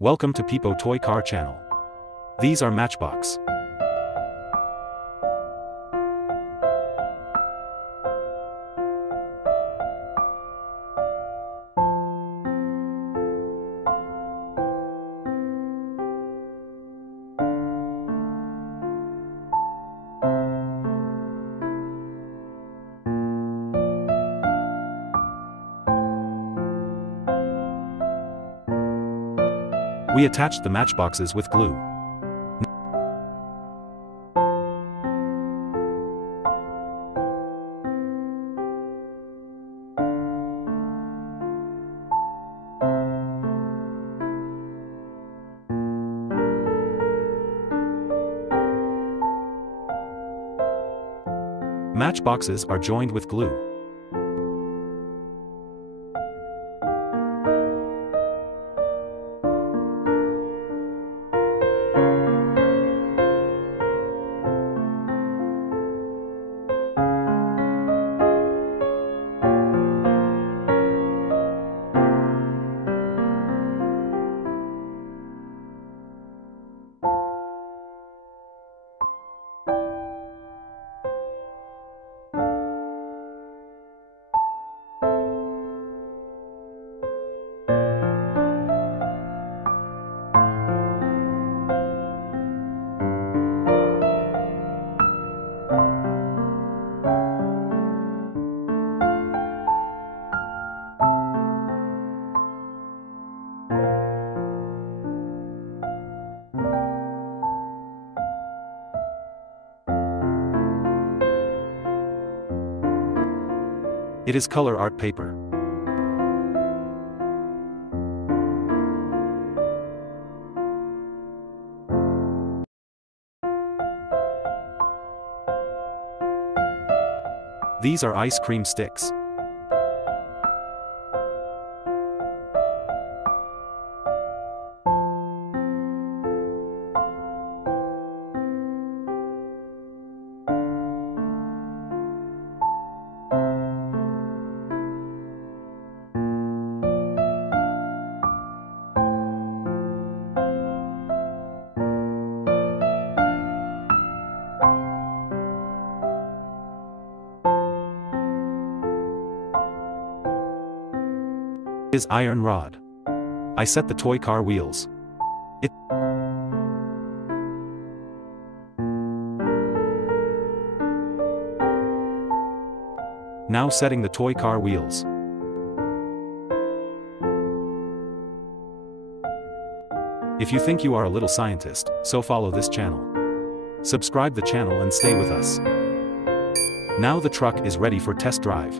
Welcome to PIPO Toy Car Channel. These are Matchbox. We attached the matchboxes with glue. Matchboxes are joined with glue. It is color art paper. These are ice cream sticks. Is iron rod. I set the toy car wheels. Now setting the toy car wheels. If you think you are a little scientist, so follow this channel. Subscribe the channel and stay with us. Now the truck is ready for test drive.